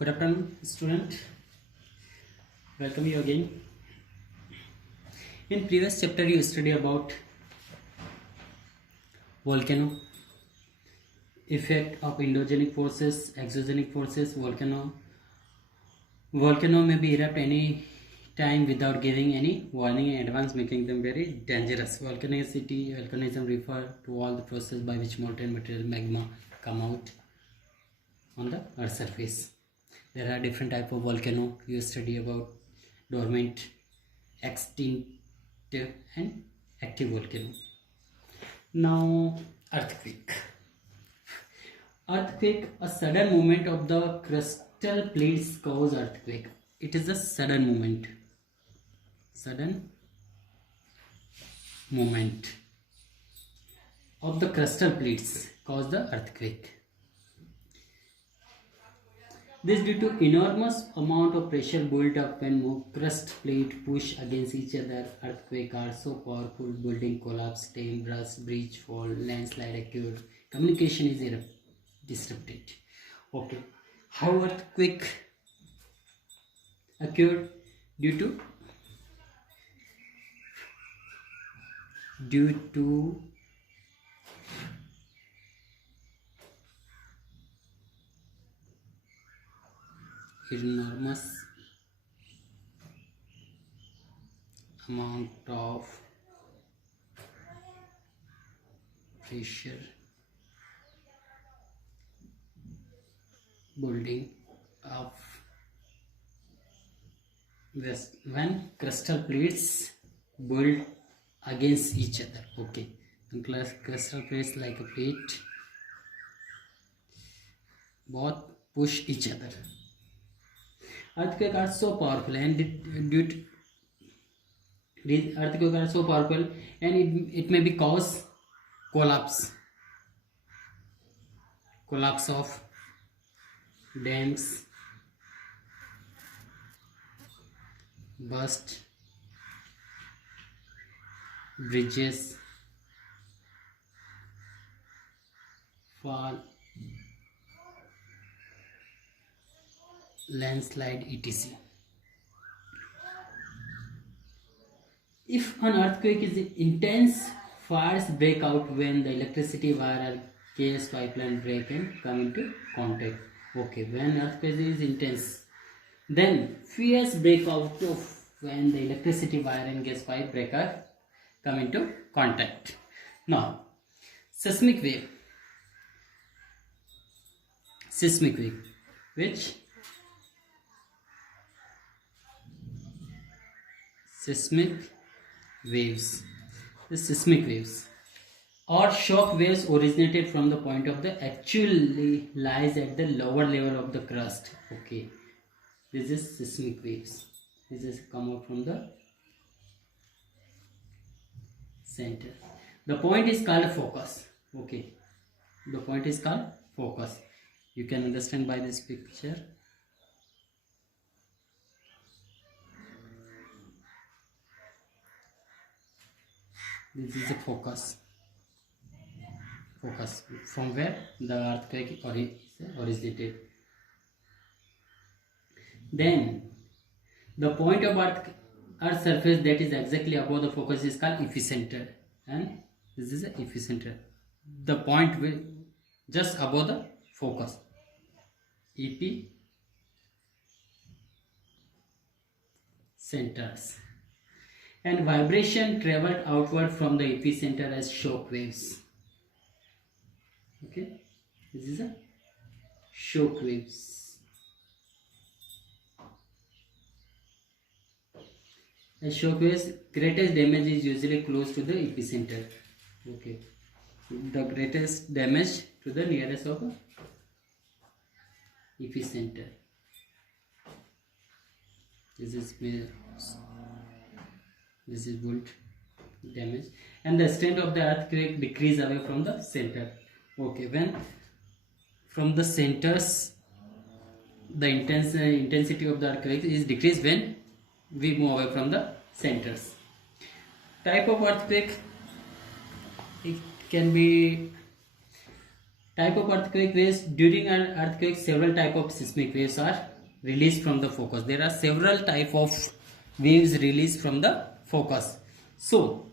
Good afternoon, student. Welcome you again. In previous chapter, you study about volcano, effect of endogenic forces, exogenic forces. Volcano may be erupt any time without giving any warning in advance, making them very dangerous. Volcanism refer to all the process by which molten material magma come out on the earth surface. There are different type of volcano. You study about dormant, extinct and active volcano. Now earthquake. Earthquake, a sudden movement of the crustal plates cause earthquake. It is a sudden movement of the crustal plates cause the earthquake. This due to enormous amount of pressure built up when crust plate push against each other. Earthquake are so powerful, building collapse, dam burst, bridge fall, landslide occurred. Communication is disrupted. Okay, how earthquake occurred? Due to enormous amount of pressure building up when crustal plates build against each other. Okay, crustal plates like a plate both push each other. Earthquakes are so powerful and earthquakes are so powerful and it may be cause collapse of dams, burst bridges, fall, landslide, etc. If an earthquake is intense, fires break out when the electricity wire or gas pipeline break and come into contact. Okay, when earthquake is intense, then fires break out of when the electricity wire and gas pipe breaker come into contact. Now, seismic wave, which seismic waves. The seismic waves or shock waves originated from the point of the actually lies at the lower level of the crust. Okay, this is seismic waves. This is come out from the center. The point is called focus. Okay, the point is called focus. You can understand by this picture. This is a focus from where the earthquake originated. Then the point of earth surface that is exactly above the focus is called epicenter, and this is the epicenter, the point just above the focus, epicenters. And vibration traveled outward from the epicenter as shock waves. Okay, this is a shock waves. As shock waves, greatest damage is usually close to the epicenter. Okay, the greatest damage to the nearest of the epicenter. This is volt damage, and the strength of the earthquake decrease away from the center. Okay, when from the centers the intensity of the earthquake is decreased when we move away from the centers. Type of earthquake, it can be Type of earthquake waves. During an earthquake, several type of seismic waves are released from the focus. There are several type of waves released from the focus. So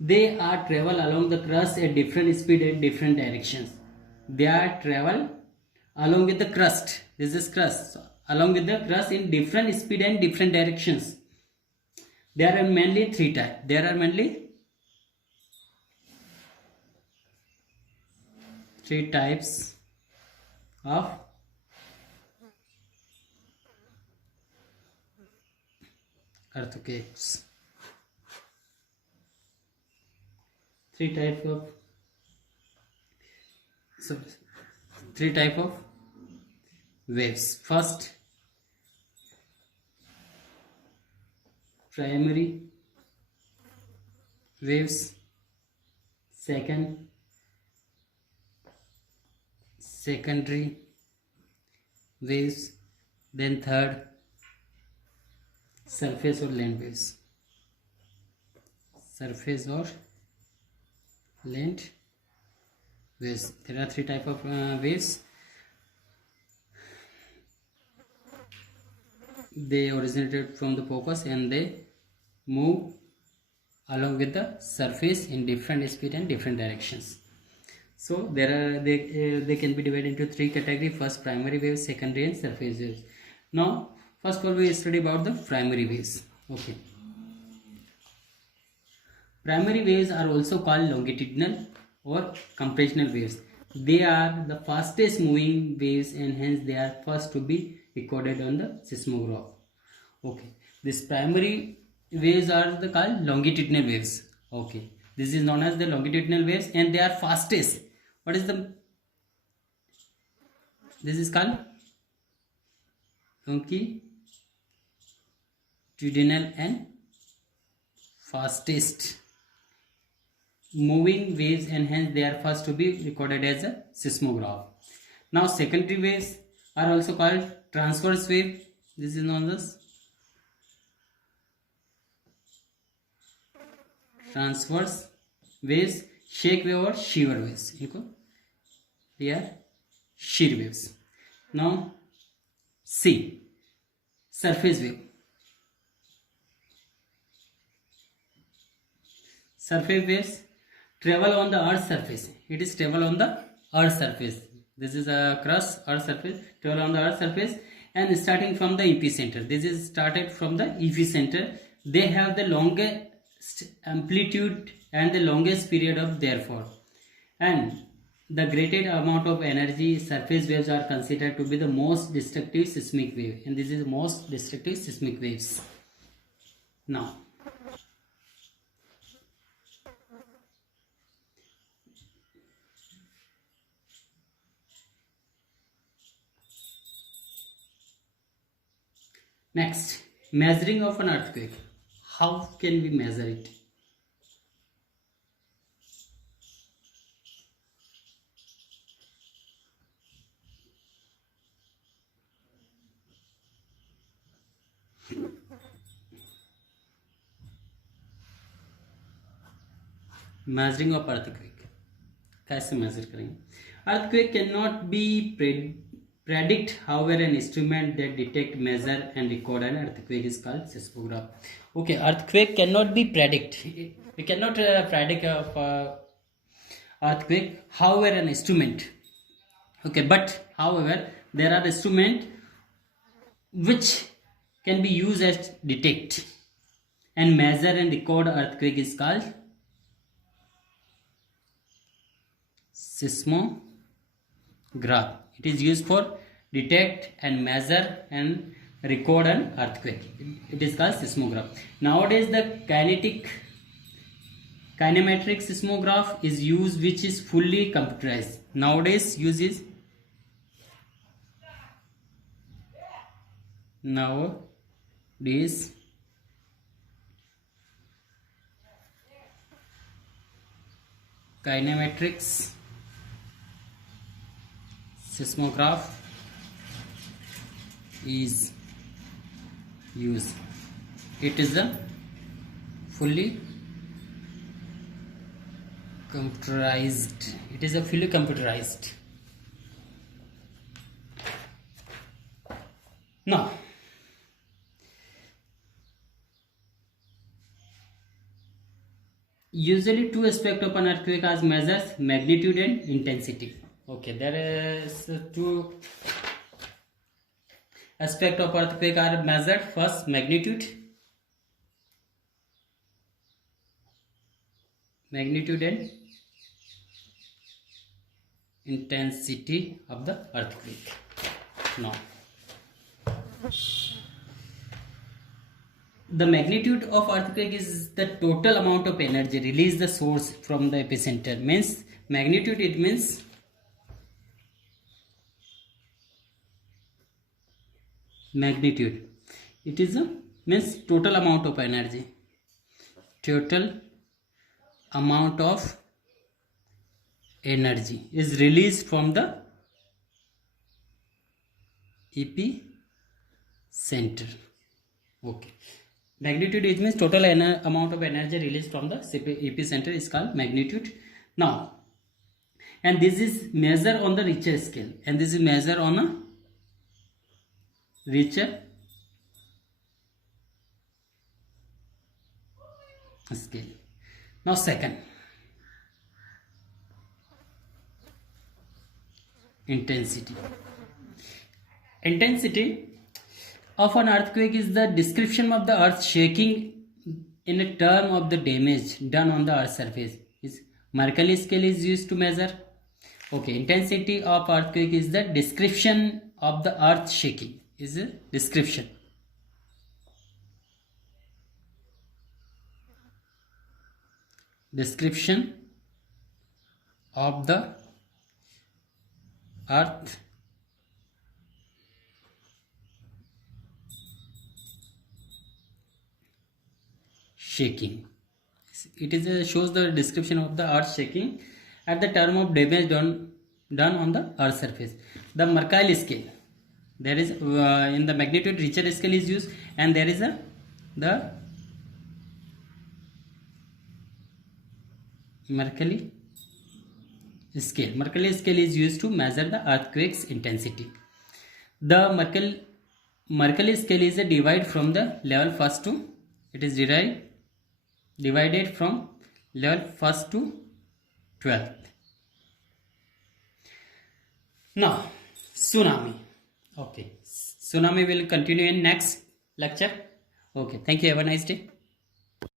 they are travel along the crust at different speed and different directions. They are travel along with the crust. This is crust. So, along with the crust in different speed and different directions. There are mainly three types. There are mainly three types of earthquakes. Three type of waves. First, primary waves. Second, secondary waves. Then third, surface or land waves. Surface or land waves. There are three type of waves. They originated from the focus and they move along with the surface in different speed and different directions. So they can be divided into three categories. First, primary waves, secondary and surface waves. Now first of all we study about the primary waves. Okay. Primary waves are also called longitudinal or compressional waves. They are the fastest moving waves and hence they are first to be recorded on the seismograph. Okay, these primary waves are called longitudinal waves. Okay, this is known as the longitudinal waves and they are fastest. What is the? This is called longitudinal and fastest moving waves and hence they are first to be recorded as a seismograph. Now secondary waves are also called transverse wave. This is known as transverse waves, shake wave or shear waves. They are shear waves. Now C, surface wave. Surface waves travel on the earth's surface. It is travel on the earth's surface. This is a crust, earth surface, travel on the earth surface and starting from the epicenter. This is started from the epicenter. They have the longest amplitude and the longest period of therefore. And the greatest amount of energy. Surface waves are considered to be the most destructive seismic wave. And this is the most destructive seismic waves. Now, next, measuring of an earthquake. How can we measure it? Measuring of earthquake. कैसे measure करेंगे? Earthquake cannot be predict. However, an instrument that detect, measure and record an earthquake is called seismograph. Okay, earthquake cannot be predict. We cannot predict earthquake. However, an instrument. Okay, but however, there are instruments which can be used as detect and measure and record earthquake is called seismograph. It is used for detect and measure and record an earthquake. It is called seismograph. Nowadays the kinematic seismograph is used, which is fully computerized. Nowadays kinematrix seismograph is used. It is a fully computerized. Now, usually two aspects of an earthquake are measures: magnitude and intensity. Okay, there is two aspects of earthquake are measured. First, magnitude and intensity of the earthquake. Now, the magnitude of earthquake is the total amount of energy released the source from the epicenter. Means magnitude, it means magnitude, it is a means total amount of energy, total amount of energy is released from the epicenter. Okay, magnitude, it means total amount of energy released from the epicenter is called magnitude. Now, and this is measured on the Richter scale, and this is measured on a Richter scale. Now, second, intensity. Intensity of an earthquake is the description of the earth shaking in a term of the damage done on the earth's surface. Is Mercalli scale is used to measure. Okay, intensity of earthquake is the description of the earth shaking. Is a description. Description of the earth shaking. It is shows the description of the earth shaking at the term of damage done on the earth surface. The Mercalli scale, there is in the magnitude Richter scale is used, and there is the Mercalli scale. Mercalli scale is used to measure the earthquake's intensity. The Mercalli scale is a divide from the level first to, it is divided from level 1st to 12th. Now, tsunami. Okay, tsunami will continue in next lecture. Okay, thank you. Have a nice day.